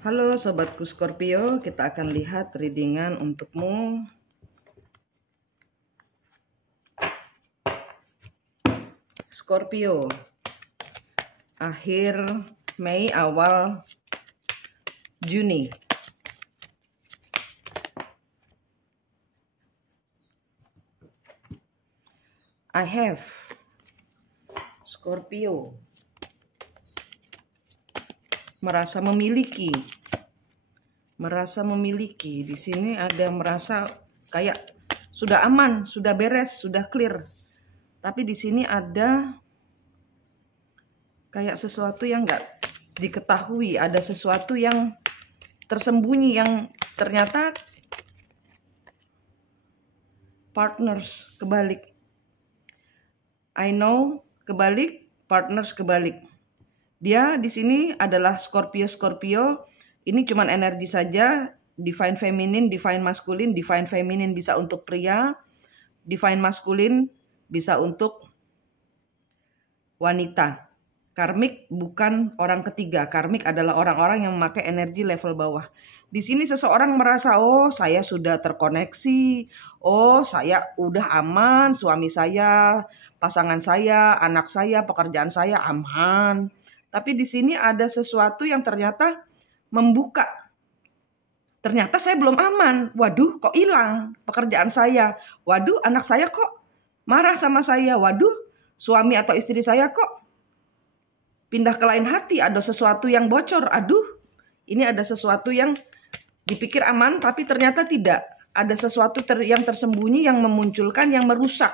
Halo sobatku Scorpio, kita akan lihat readingan untukmu. Scorpio, akhir Mei awal Juni. I have Scorpio merasa memiliki. Di sini ada merasa kayak sudah aman, sudah beres, sudah clear. Tapi di sini ada kayak sesuatu yang nggak diketahui, ada sesuatu yang tersembunyi yang ternyata partners kebalik. I know kebalik, partners kebalik. Dia di sini adalah Scorpio. Ini cuman energi saja, divine feminine, divine masculine. Divine feminine bisa untuk pria, divine masculine bisa untuk wanita. Karmik bukan orang ketiga. Karmik adalah orang-orang yang memakai energi level bawah. Di sini seseorang merasa, oh saya sudah terkoneksi, oh saya udah aman, suami saya, pasangan saya, anak saya, pekerjaan saya aman. Tapi di sini ada sesuatu yang ternyata membuka. Ternyata saya belum aman. Waduh, kok hilang pekerjaan saya? Waduh, anak saya kok marah sama saya? Waduh, suami atau istri saya kok pindah ke lain hati? Ada sesuatu yang bocor. Aduh, ini ada sesuatu yang dipikir aman, tapi ternyata tidak. Ada sesuatu yang tersembunyi, yang memunculkan, yang merusak.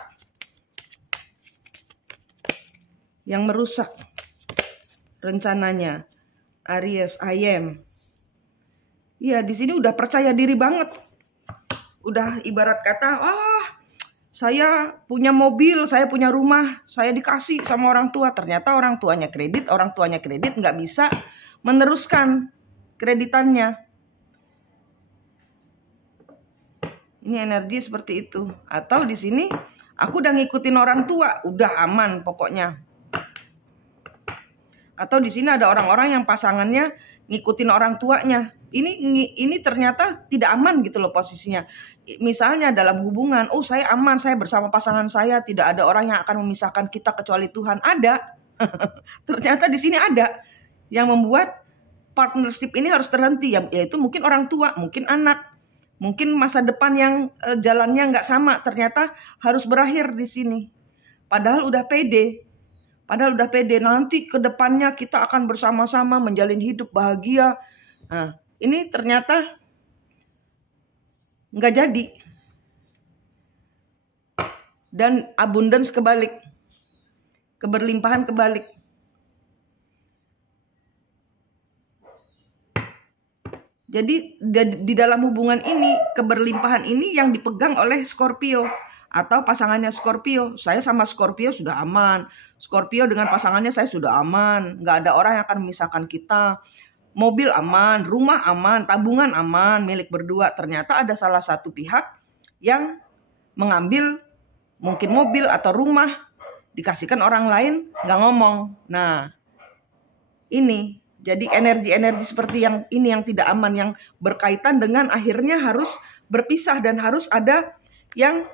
Yang merusak rencananya. Aries, I am. Ya, di sini udah percaya diri banget. Udah ibarat kata, saya punya mobil, saya punya rumah, saya dikasih sama orang tua. Ternyata orang tuanya kredit nggak bisa meneruskan kreditannya. Ini energi seperti itu. Atau di sini aku udah ngikutin orang tua, udah aman pokoknya. Atau di sini ada orang-orang yang pasangannya ngikutin orang tuanya. Ini ternyata tidak aman gitu loh posisinya. Misalnya dalam hubungan, oh saya aman, saya bersama pasangan saya, tidak ada orang yang akan memisahkan kita kecuali Tuhan. Ada. Ternyata di sini ada yang membuat partnership ini harus terhenti, yaitu mungkin orang tua, mungkin anak, mungkin masa depan yang jalannya nggak sama, ternyata harus berakhir di sini. Padahal udah pede. Nanti ke depannya kita akan bersama-sama menjalin hidup bahagia. Nah, ini ternyata nggak jadi. Dan abundance kebalik. Keberlimpahan kebalik. Jadi di dalam hubungan ini, keberlimpahan ini yang dipegang oleh Scorpio atau pasangannya Scorpio. Saya sama Scorpio sudah aman. Scorpio dengan pasangannya saya sudah aman. Nggak ada orang yang akan memisahkan kita. Mobil aman, rumah aman, tabungan aman, milik berdua. Ternyata ada salah satu pihak yang mengambil mungkin mobil atau rumah, dikasihkan orang lain, nggak ngomong. Nah, ini jadi energi-energi seperti yang ini yang tidak aman, yang berkaitan dengan akhirnya harus berpisah dan harus ada yang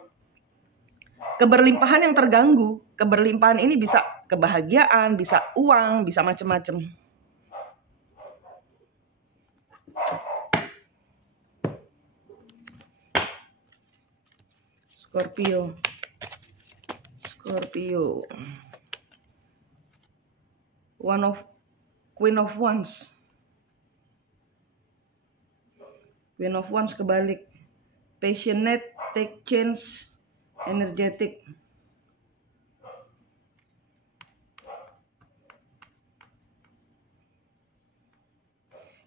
keberlimpahan yang terganggu. Keberlimpahan ini bisa kebahagiaan, bisa uang, bisa macam-macam. Scorpio. Queen of Wands. Queen of Wands kebalik. Passionate, take chance, energetic.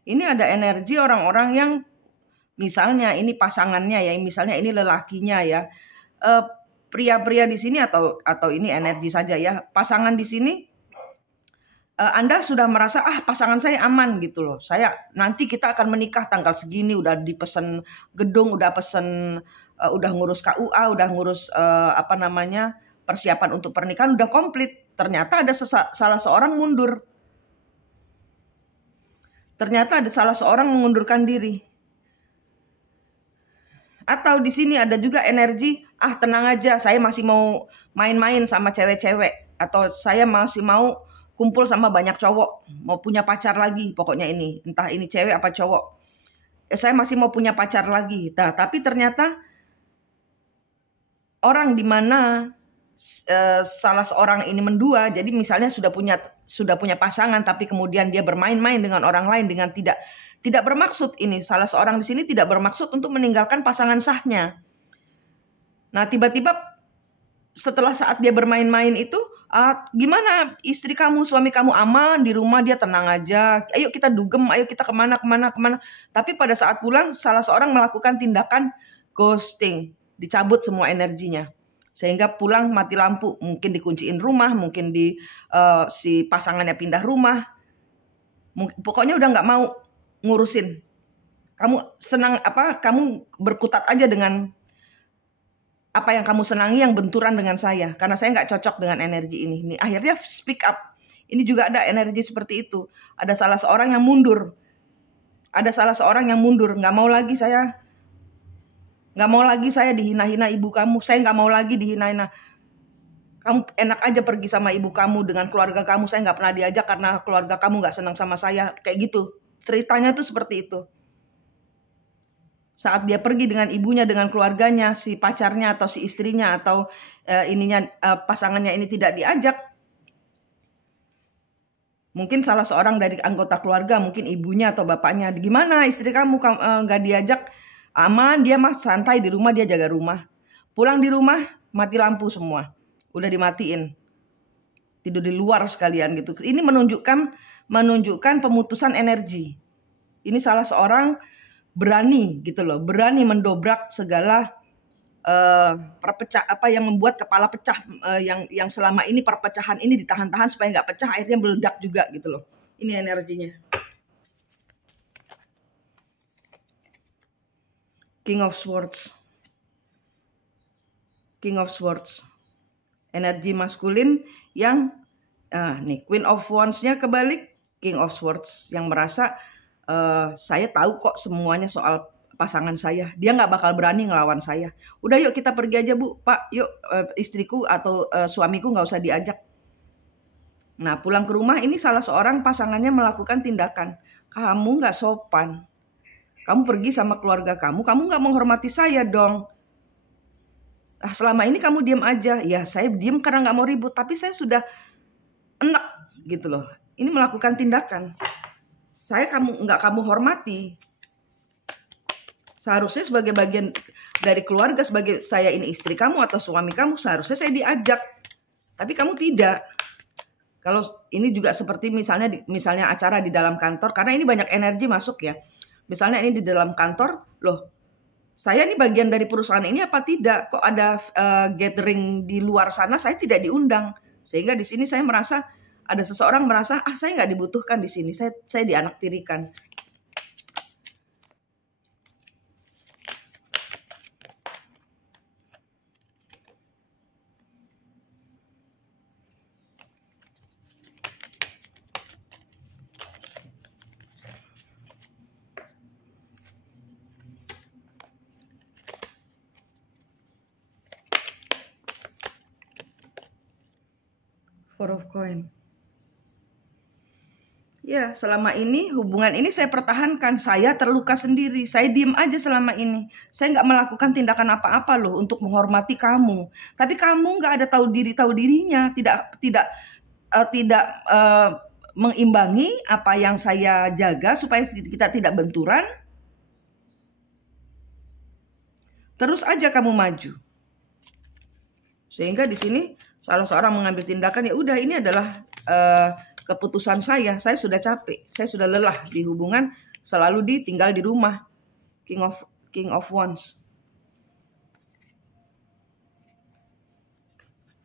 Ini ada energi orang-orang yang misalnya ini pasangannya ya, misalnya ini lelakinya ya. Pria-pria di sini atau ini energi saja ya. Pasangan di sini Anda sudah merasa pasangan saya aman gitu loh. Nanti kita akan menikah tanggal segini, udah dipesen gedung, udah pesen udah ngurus KUA, udah ngurus persiapan untuk pernikahan udah komplit. Ternyata ada salah seorang mundur. ternyata ada salah seorang mengundurkan diri. Atau di sini ada juga energi, tenang aja, saya masih mau main-main sama cewek-cewek, atau saya masih mau kumpul sama banyak cowok, mau punya pacar lagi, pokoknya ini, entah ini cewek apa cowok. Saya masih mau punya pacar lagi. Nah, tapi ternyata orang di mana salah seorang ini mendua, jadi misalnya sudah punya pasangan, tapi kemudian dia bermain-main dengan orang lain dengan tidak bermaksud. Ini salah seorang di sini tidak bermaksud untuk meninggalkan pasangan sahnya. Nah, tiba-tiba setelah saat dia bermain-main itu, gimana istri kamu, suami kamu aman di rumah, dia tenang aja, ayo kita dugem, ayo kita kemana. Tapi pada saat pulang, salah seorang melakukan tindakan ghosting, dicabut semua energinya. Sehingga pulang mati lampu, mungkin dikunciin rumah, mungkin si pasangannya pindah rumah, pokoknya udah nggak mau ngurusin. Kamu senang kamu berkutat aja dengan apa yang kamu senangi yang benturan dengan saya, karena saya nggak cocok dengan energi ini. Nih, akhirnya speak up. Ini juga ada energi seperti itu. Ada salah seorang yang mundur. Nggak mau lagi saya dihina-hina ibu kamu. Saya nggak mau lagi dihina-hina. Kamu enak aja pergi sama ibu kamu dengan keluarga kamu. Saya nggak pernah diajak karena keluarga kamu nggak senang sama saya. Kayak gitu. Ceritanya tuh seperti itu. Saat dia pergi dengan ibunya, dengan keluarganya, si pacarnya atau si istrinya atau pasangannya ini tidak diajak. Mungkin salah seorang dari anggota keluarga, mungkin ibunya atau bapaknya, gimana istri kamu nggak diajak? Aman, dia mah santai di rumah, dia jaga rumah. Pulang di rumah, mati lampu semua. Udah dimatiin. Tidur di luar sekalian gitu. Ini menunjukkan pemutusan energi. Ini salah seorang berani gitu loh, berani mendobrak segala yang membuat kepala pecah, yang selama ini perpecahan ini ditahan-tahan supaya nggak pecah, akhirnya meledak juga gitu loh. Ini energinya. King of Swords. Energi maskulin yang nih Queen of Wands-nya kebalik, King of Swords yang merasa saya tahu kok semuanya soal pasangan saya. Dia nggak bakal berani ngelawan saya. Udah yuk kita pergi aja bu, pak. Yuk istriku atau suamiku nggak usah diajak. Nah pulang ke rumah ini salah seorang pasangannya melakukan tindakan. Kamu nggak sopan. Kamu pergi sama keluarga kamu nggak menghormati saya dong. Selama ini kamu diam aja. Ya saya diam karena nggak mau ribut. Tapi saya sudah enak gitu loh. Ini melakukan tindakan. Saya nggak kamu hormati. Seharusnya sebagai bagian dari keluarga, sebagai saya ini istri kamu atau suami kamu, seharusnya saya diajak. Tapi kamu tidak. Kalau ini juga seperti misalnya acara di dalam kantor, karena ini banyak energi masuk ya. Misalnya ini di dalam kantor, loh saya ini bagian dari perusahaan ini apa tidak? Kok ada gathering di luar sana, saya tidak diundang. Sehingga di sini saya merasa, ada seseorang merasa, saya nggak dibutuhkan di sini, saya dianaktirikan. Four of Coin. Ya, selama ini hubungan ini saya pertahankan. Saya terluka sendiri. Saya diem aja selama ini. Saya nggak melakukan tindakan apa-apa loh untuk menghormati kamu. Tapi kamu nggak ada tahu dirinya. Tidak mengimbangi apa yang saya jaga supaya kita tidak benturan. Terus aja kamu maju. Sehingga di sini salah seorang mengambil tindakan, ya udah ini adalah keputusan saya sudah capek, saya sudah lelah di hubungan, selalu ditinggal di rumah. King of Wands.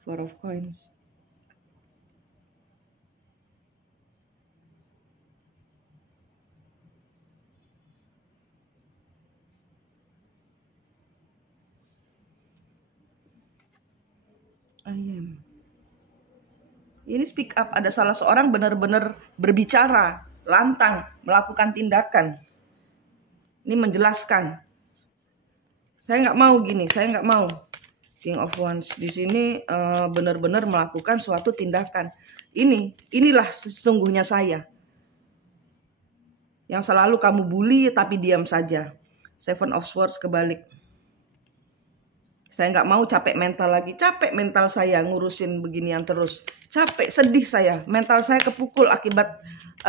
Four of Coins. I am. Ini speak up, ada salah seorang benar-benar berbicara. lantang melakukan tindakan. Ini menjelaskan. Saya nggak mau gini, saya nggak mau. King of Wands di sini benar-benar melakukan suatu tindakan. Inilah sesungguhnya saya. Yang selalu kamu bully tapi diam saja. Seven of Swords kebalik. Saya nggak mau capek mental lagi. Capek mental saya ngurusin beginian terus. Capek, sedih saya. Mental saya kepukul akibat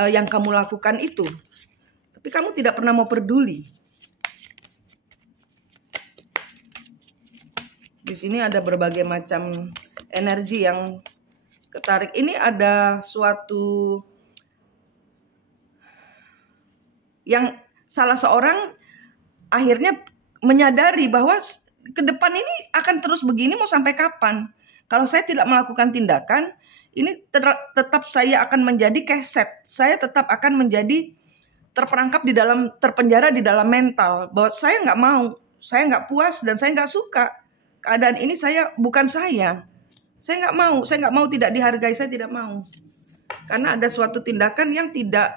yang kamu lakukan itu. Tapi kamu tidak pernah mau peduli. Di sini ada berbagai macam energi yang ketarik. Ini ada suatu yang salah seorang akhirnya menyadari bahwa ke depan ini akan terus begini mau sampai kapan. Kalau saya tidak melakukan tindakan, ini tetap saya akan menjadi keset. Saya tetap akan menjadi terperangkap di dalam, terpenjara di dalam mental. Bahwa saya nggak mau, saya nggak puas dan saya nggak suka. Keadaan ini bukan saya. Saya nggak mau tidak dihargai, saya tidak mau. Karena ada suatu tindakan yang tidak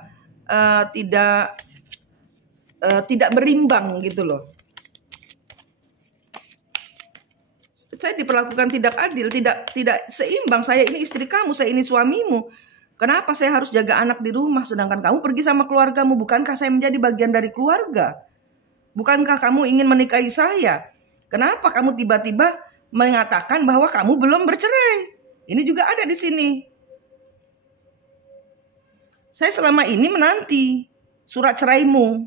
berimbang gitu loh. Saya diperlakukan tidak adil, tidak seimbang. Saya ini istri kamu, saya ini suamimu. Kenapa saya harus jaga anak di rumah sedangkan kamu pergi sama keluargamu? Bukankah saya menjadi bagian dari keluarga? Bukankah kamu ingin menikahi saya? Kenapa kamu tiba-tiba mengatakan bahwa kamu belum bercerai? Ini juga ada di sini. Saya selama ini menanti surat ceraimu.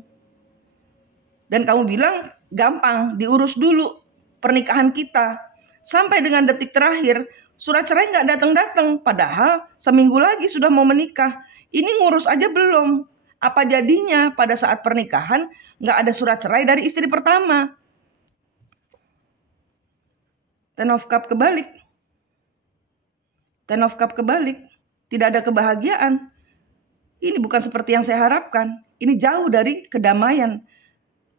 Dan kamu bilang gampang, diurus dulu pernikahan kita. Sampai dengan detik terakhir, surat cerai nggak datang-datang. Padahal seminggu lagi sudah mau menikah. Ini ngurus aja belum. Apa jadinya pada saat pernikahan nggak ada surat cerai dari istri pertama? Ten of Cup kebalik. Ten of Cup kebalik. Tidak ada kebahagiaan. Ini bukan seperti yang saya harapkan. Ini jauh dari kedamaian.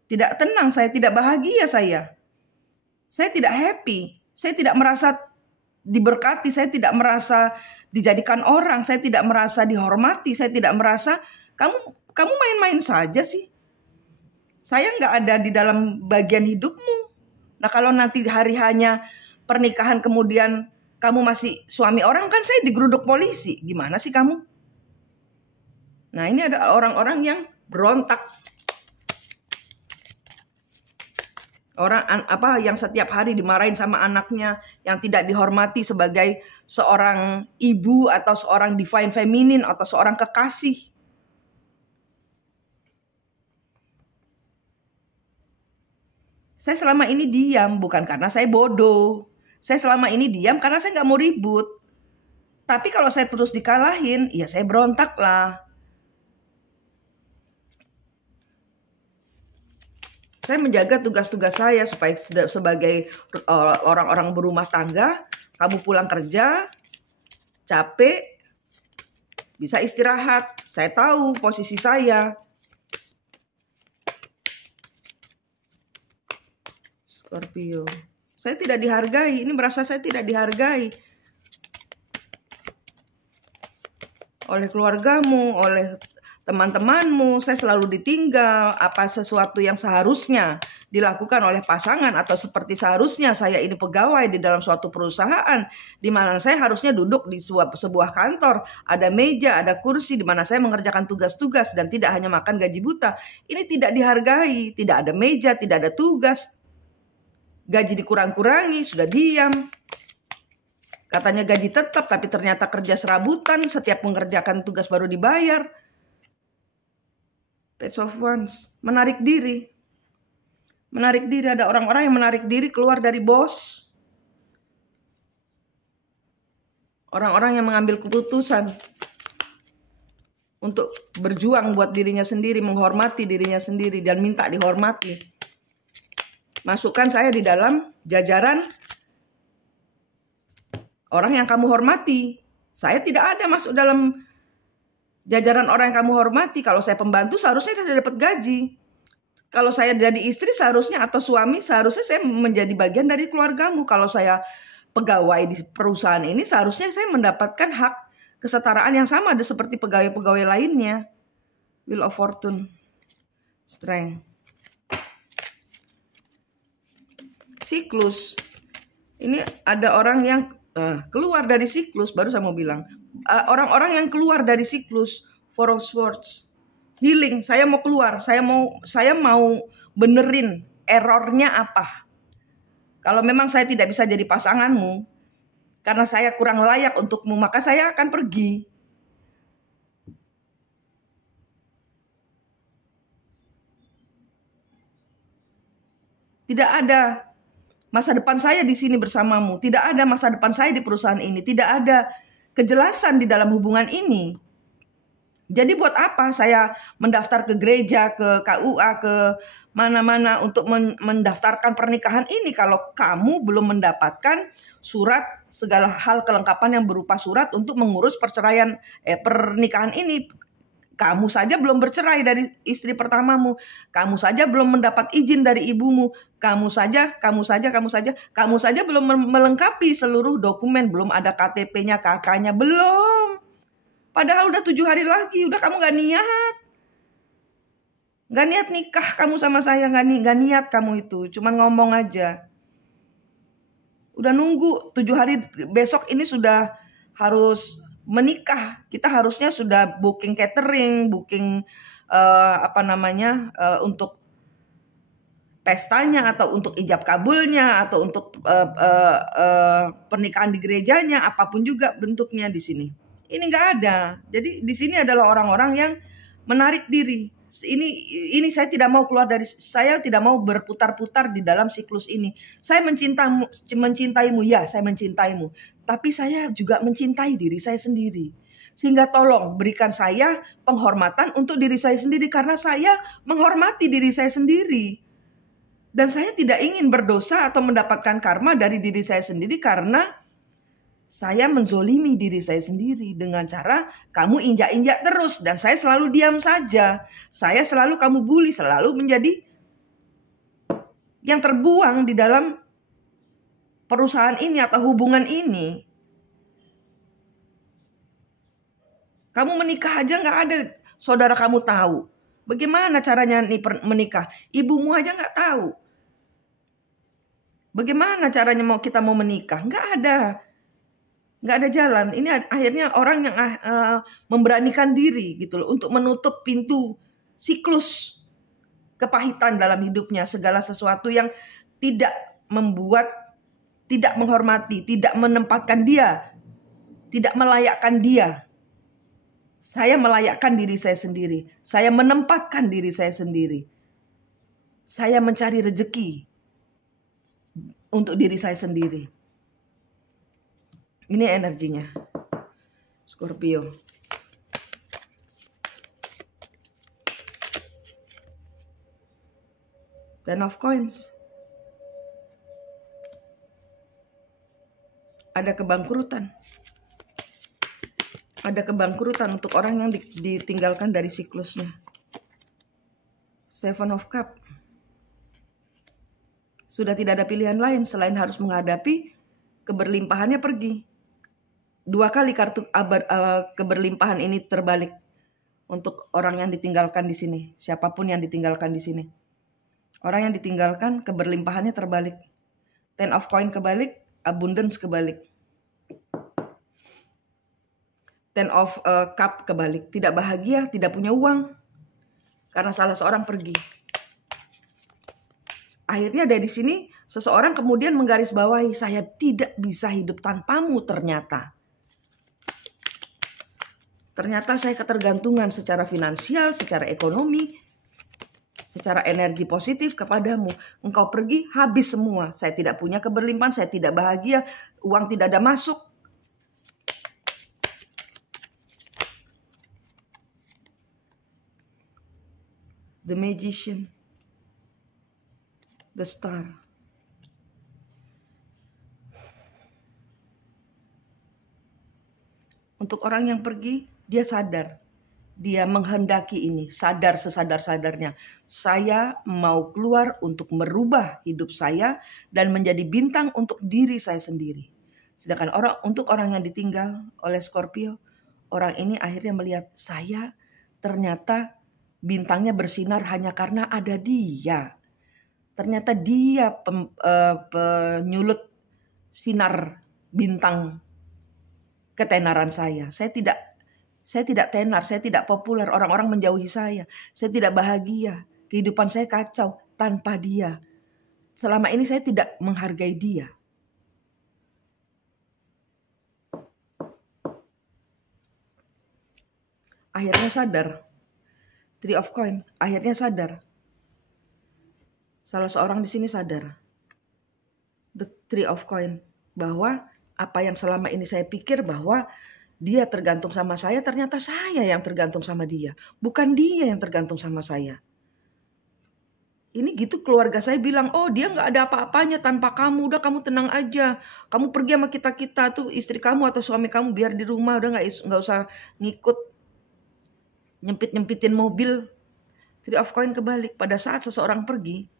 Tidak tenang saya, tidak bahagia saya. Saya tidak happy. Saya tidak merasa diberkati. Saya tidak merasa dijadikan orang. Saya tidak merasa dihormati. Saya tidak merasa, kamu main-main saja sih. Saya nggak ada di dalam bagian hidupmu. Nah kalau nanti hari hanya pernikahan kemudian kamu masih suami orang, kan saya digeruduk polisi. Gimana sih kamu? Nah ini ada orang-orang yang berontak. Orang yang setiap hari dimarahin sama anaknya, yang tidak dihormati sebagai seorang ibu atau seorang divine feminine atau seorang kekasih. Saya selama ini diam bukan karena saya bodoh. Saya selama ini diam karena saya nggak mau ribut. Tapi kalau saya terus dikalahin, ya saya berontak lah. Saya menjaga tugas-tugas saya supaya sebagai orang-orang berumah tangga, kamu pulang kerja, capek, bisa istirahat. Saya tahu posisi saya. Scorpio. Saya tidak dihargai. Ini merasa saya tidak dihargai. Oleh keluargamu, oleh teman-temanmu, saya selalu ditinggal. Apa sesuatu yang seharusnya dilakukan oleh pasangan atau seperti seharusnya saya ini pegawai di dalam suatu perusahaan di mana saya harusnya duduk di sebuah kantor, ada meja, ada kursi di mana saya mengerjakan tugas-tugas dan tidak hanya makan gaji buta. Ini tidak dihargai, tidak ada meja, tidak ada tugas. Gaji dikurang-kurangi, sudah diam. Katanya gaji tetap, tapi ternyata kerja serabutan, setiap mengerjakan tugas baru dibayar. Page of Wands, menarik diri. Menarik diri, ada orang-orang yang menarik diri keluar dari bos. Orang-orang yang mengambil keputusan untuk berjuang buat dirinya sendiri, menghormati dirinya sendiri, dan minta dihormati. Masukkan saya di dalam jajaran orang yang kamu hormati. Saya tidak ada masuk dalam jajaran orang yang kamu hormati. Kalau saya pembantu seharusnya saya dapat gaji. Kalau saya jadi istri seharusnya atau suami seharusnya saya menjadi bagian dari keluargamu. Kalau saya pegawai di perusahaan ini seharusnya saya mendapatkan hak kesetaraan yang sama seperti pegawai-pegawai lainnya. Wheel of Fortune, Strength. Siklus. Ini ada orang yang keluar dari siklus, baru saya mau bilang. Orang-orang yang keluar dari siklus, Four of Swords. Healing, saya mau keluar, saya mau benerin errornya apa. Kalau memang saya tidak bisa jadi pasanganmu, karena saya kurang layak untukmu, maka saya akan pergi. Tidak ada masa depan saya di sini bersamamu. Tidak ada masa depan saya di perusahaan ini. Tidak ada kejelasan di dalam hubungan ini. Jadi buat apa saya mendaftar ke gereja, ke KUA, ke mana-mana untuk mendaftarkan pernikahan ini kalau kamu belum mendapatkan surat, segala hal kelengkapan yang berupa surat untuk mengurus pernikahan ini. Kamu saja belum bercerai dari istri pertamamu. Kamu saja belum mendapat izin dari ibumu. Kamu saja belum melengkapi seluruh dokumen. Belum ada KTP-nya, KK-nya, belum. Padahal udah 7 hari lagi, udah kamu gak niat. Gak niat nikah kamu sama saya, gak niat kamu itu. Cuman ngomong aja. Udah nunggu 7 hari, besok ini sudah harus menikah. Kita harusnya sudah booking catering, booking untuk pestanya atau untuk ijab kabulnya atau untuk pernikahan di gerejanya, apapun juga bentuknya di sini. Ini nggak ada. Jadi di sini adalah orang-orang yang menarik diri. Ini saya tidak mau keluar dari, saya tidak mau berputar-putar di dalam siklus ini. Saya mencintaimu, ya, saya mencintaimu. Tapi saya juga mencintai diri saya sendiri. Sehingga tolong berikan saya penghormatan untuk diri saya sendiri karena saya menghormati diri saya sendiri. Dan saya tidak ingin berdosa atau mendapatkan karma dari diri saya sendiri karena saya menzolimi diri saya sendiri dengan cara kamu injak-injak terus dan saya selalu diam saja. Saya selalu kamu bully, selalu menjadi yang terbuang di dalam perusahaan ini atau hubungan ini. Kamu menikah aja gak ada saudara kamu tahu. Bagaimana caranya menikah? Ibumu aja gak tahu. Bagaimana caranya kita mau menikah? Gak ada jalan. Ini akhirnya orang yang memberanikan diri gitu loh untuk menutup pintu siklus kepahitan dalam hidupnya, segala sesuatu yang tidak menghormati, tidak menempatkan dia, tidak melayakkan dia. Saya melayakkan diri saya sendiri, saya menempatkan diri saya sendiri. Saya mencari rezeki untuk diri saya sendiri. Ini energinya Scorpio. Ten of Coins. Ada kebangkrutan. Ada kebangkrutan untuk orang yang ditinggalkan dari siklusnya. Seven of Cup. Sudah tidak ada pilihan lain selain harus menghadapi keberlimpahannya pergi. 2 kali kartu keberlimpahan ini terbalik untuk orang yang ditinggalkan di sini. Siapapun yang ditinggalkan di sini. Orang yang ditinggalkan keberlimpahannya terbalik. Ten of Coin kebalik, abundance kebalik. Ten of Cup kebalik. Tidak bahagia, tidak punya uang. Karena salah seorang pergi. Akhirnya dari sini seseorang kemudian menggarisbawahi, saya tidak bisa hidup tanpamu ternyata. Ternyata saya ketergantungan secara finansial, secara ekonomi, secara energi positif kepadamu. Engkau pergi, habis semua. Saya tidak punya keberlimpahan, saya tidak bahagia, uang tidak ada masuk. The Magician. The Star. Untuk orang yang pergi, dia sadar. Dia menghendaki ini, sadar sesadar-sadarnya. Saya mau keluar untuk merubah hidup saya dan menjadi bintang untuk diri saya sendiri. Sedangkan untuk orang yang ditinggal oleh Scorpio, orang ini akhirnya melihat saya ternyata bintangnya bersinar hanya karena ada dia. Ternyata dia penyulut sinar bintang ketenaran saya. Saya tidak tenar, saya tidak populer, orang-orang menjauhi saya tidak bahagia, kehidupan saya kacau tanpa dia. Selama ini saya tidak menghargai dia. Akhirnya sadar, Three of Coin, akhirnya sadar. Salah seorang di sini sadar, the Three of Coin, bahwa apa yang selama ini saya pikir bahwa dia tergantung sama saya, ternyata saya yang tergantung sama dia, bukan dia yang tergantung sama saya. Ini gitu keluarga saya bilang, oh dia nggak ada apa-apanya tanpa kamu, udah kamu tenang aja, kamu pergi sama kita tuh, istri kamu atau suami kamu biar di rumah, udah nggak usah ngikut nyempitin mobil. Three of Coin kebalik, pada saat seseorang pergi,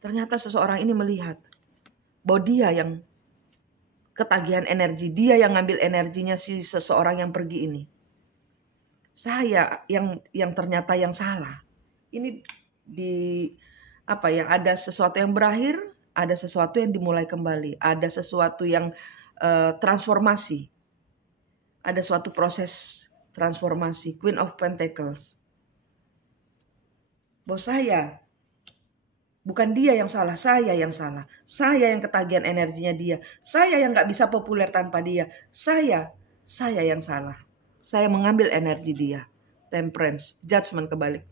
ternyata seseorang ini melihat bahwa dia yang ketagihan energi, dia yang ngambil energinya si seseorang yang pergi ini. Saya yang ternyata yang salah. Ini ada sesuatu yang berakhir, ada sesuatu yang dimulai kembali, ada sesuatu yang transformasi, ada suatu proses transformasi. Queen of Pentacles. Bahwa saya, bukan dia yang salah, saya yang salah. Saya yang ketagihan energinya dia. Saya yang gak bisa populer tanpa dia. Saya yang salah. Saya mengambil energi dia. Temperance, judgment kebalik.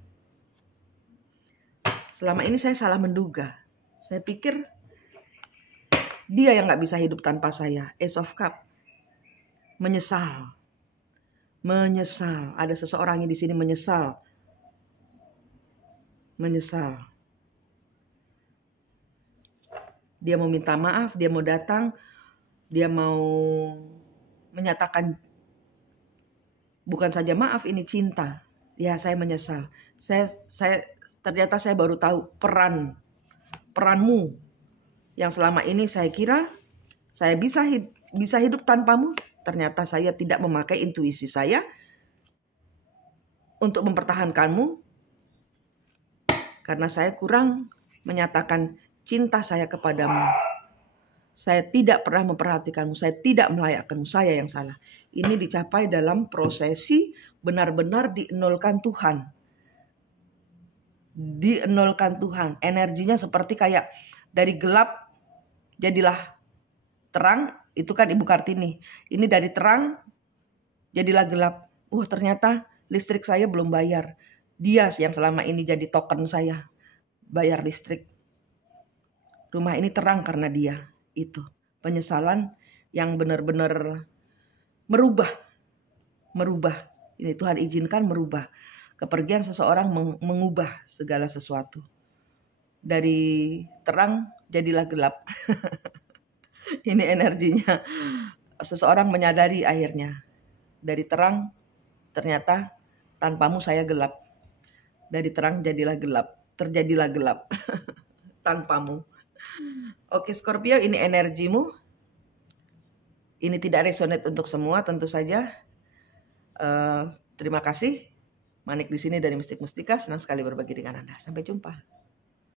Selama ini saya salah menduga. Saya pikir dia yang gak bisa hidup tanpa saya. Ace of Cup. Menyesal. Ada seseorang yang di sini menyesal. Dia mau minta maaf, dia mau datang, dia mau menyatakan bukan saja maaf, ini cinta. Ya, saya menyesal. Ternyata saya baru tahu peranmu yang selama ini saya kira saya bisa hidup tanpamu. Ternyata saya tidak memakai intuisi saya untuk mempertahankanmu karena saya kurang menyatakan cinta saya kepadamu. Saya tidak pernah memperhatikanmu, saya tidak melayakkanmu, saya yang salah. Ini dicapai dalam prosesi benar-benar dienolkan Tuhan. Energinya seperti kayak dari gelap jadilah terang, itu kan Ibu Kartini. Ini dari terang jadilah gelap. Ternyata listrik saya belum bayar. Dia yang selama ini jadi token saya bayar listrik. Rumah ini terang karena dia. Itu penyesalan yang benar-benar merubah. Ini Tuhan izinkan merubah. Kepergian seseorang mengubah segala sesuatu. Dari terang jadilah gelap. Ini energinya. Seseorang menyadari akhirnya. Dari terang ternyata tanpamu saya gelap. Dari terang jadilah gelap. Terjadilah gelap. Tanpamu. Oke Scorpio, ini energimu. Ini tidak resonate untuk semua tentu saja. Terima kasih. Manik di sini dari Mistik Mustika. Senang sekali berbagi dengan Anda. Sampai jumpa.